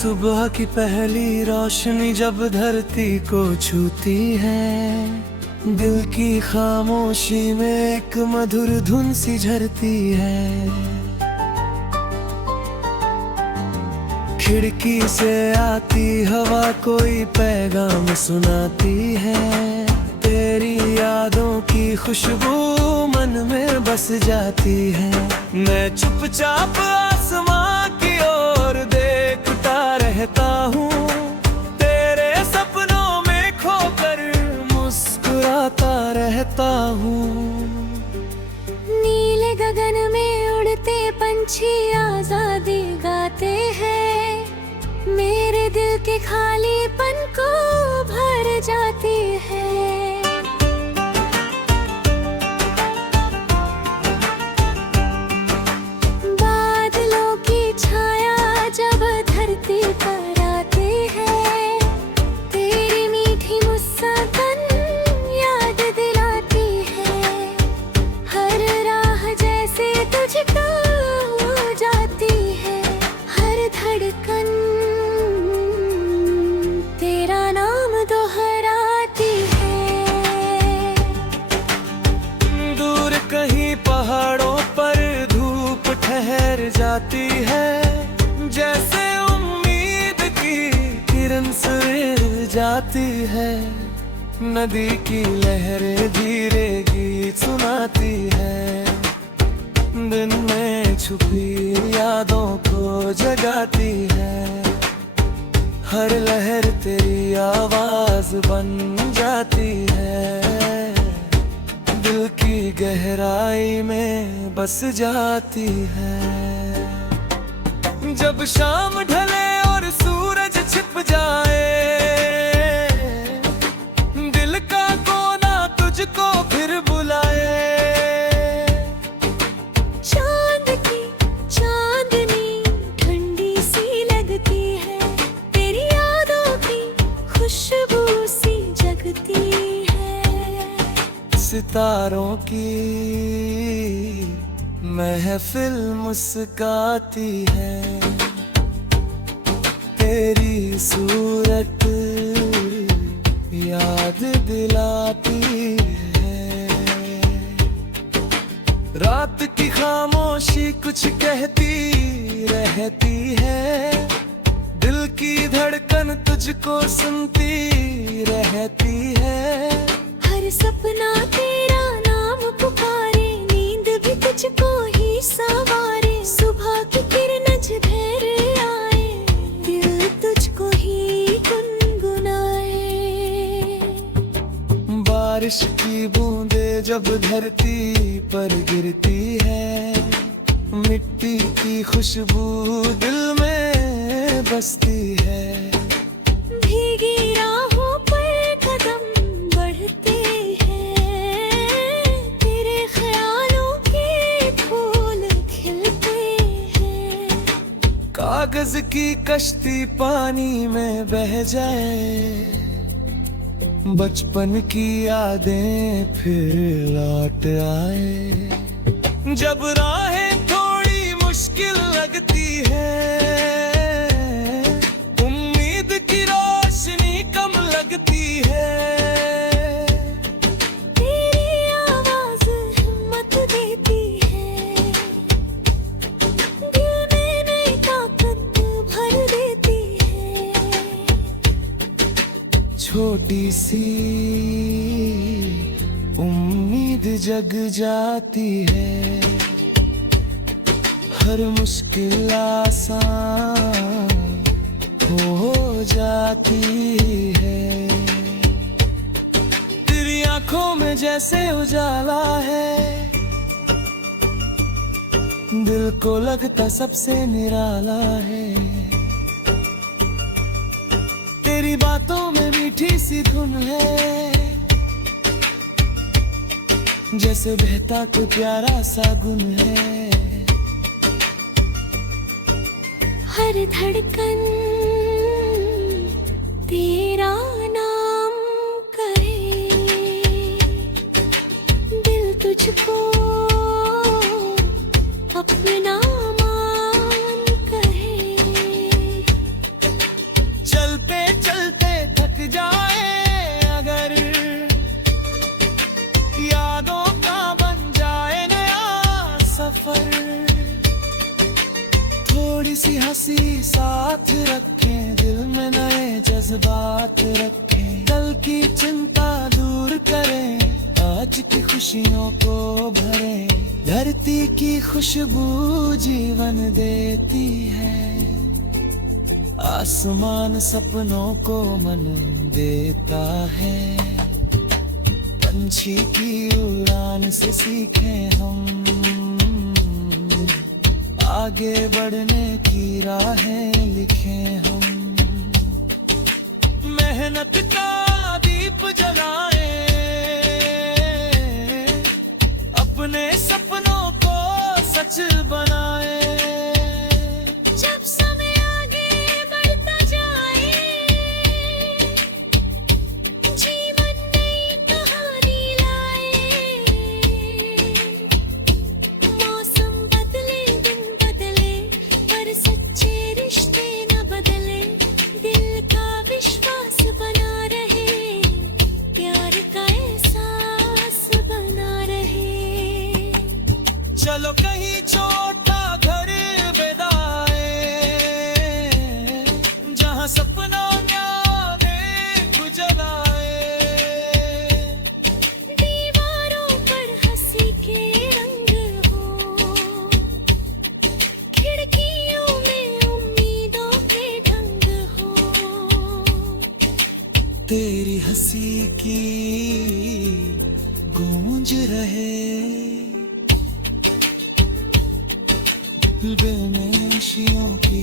सुबह की पहली रोशनी जब धरती को छूती है, दिल की खामोशी में एक मधुर धुन सी झरती है। खिड़की से आती हवा कोई पैगाम सुनाती है, तेरी यादों की खुशबू मन में बस जाती है। मैं चुपचाप आसमां की ओर देखता रहता हूँ, तेरे सपनों में खोकर मुस्कुराता रहता हूँ। नीले गगन में उड़ते पंछी आजादी गाते हैं, मेरे दिल के खालीपन को भर जाती है। बादलों की छाया जब धरती पर आती है, तेरी मीठी मुस्कान याद दिलाती है। हर राह जैसे तुझको जाती है, हर धड़कन तेरा नाम दोहराती है। दूर कहीं पहाड़ों पर धूप ठहर जाती है, जैसे उम्मीद की किरण सुलझ जाती है। नदी की लहरें धीरे गीत सुनाती है, दिन में छुपी यादों को जगाती है। हर लहर तेरी आवाज बन जाती है, दिल की गहराई में बस जाती है। जब शाम ढले और सूरज छिप जाए, दिल का कोना तुझको फिर बुलाए। चांद की चांदनी ठंडी सी लगती है, तेरी यादों की खुशबू सी जगती है। सितारों की महफिल मुस्काती है, तेरी सूरत याद दिलाती है। रात की खामोशी कुछ कहती रहती है, दिल की धड़कन तुझको सुनती रहती है। हर सपना तेरा नाम पुकारे, नींद भी तुझको ही सवारे। सुबह की किरण झिर आए, दिल तुझको ही गुनगुनाए। बारिश की बूंदें जब धरती पर गिरती है, मिट्टी की खुशबू दिल में बसती है। भीगी राहों पर कदम बढ़ते हैं, तेरे ख्यालों के फूल खिलते हैं। कागज की कश्ती पानी में बह जाए, बचपन की यादें फिर लौट आए। जब राहें थोड़ी मुश्किल लगती है, उम्मीद की रोशनी कम लगती है। तेरी आवाज हिम्मत देती है, दिल में नई ताकत भर देती है। छोटी सी उम्मीद जग जाती है, हर मुश्किल आसान हो जाती है। तेरी आंखों में जैसे उजाला है, दिल को लगता सबसे निराला है। तेरी बातों में मीठी सी धुन है, जैसे बहता कोई प्यारा सा गुन है। हर धड़कन तेरा नाम कहे, दिल तुझको अपना मान कहे। जज्बात रखें, कल की चिंता दूर करें, आज की खुशियों को भरें। धरती की खुशबू जीवन देती है, आसमान सपनों को मन देता है। पंछी की उड़ान से सीखें हम, आगे बढ़ने की राहें लिखें हम। मेहनत का दीप जलाएं, अपने सपनों को सच बनाएं। जब समय आगे बढ़ता जाए, जीवन नई कहानी लाए। मौसम बदले, दिन बदले, पर सच्चे रिश्ते न बदले। दिल का विश्वास बना रहे, प्यार का एहसास बना रहे। चलो कहीं छोटा घर बिताए, जहाँ सपना में गुजराए। दीवारों पर हंसी के रंग हो, खिड़कियों में उम्मीदों के ढंग हो। तेरी हंसी की गूंज रहे, बेनशियों की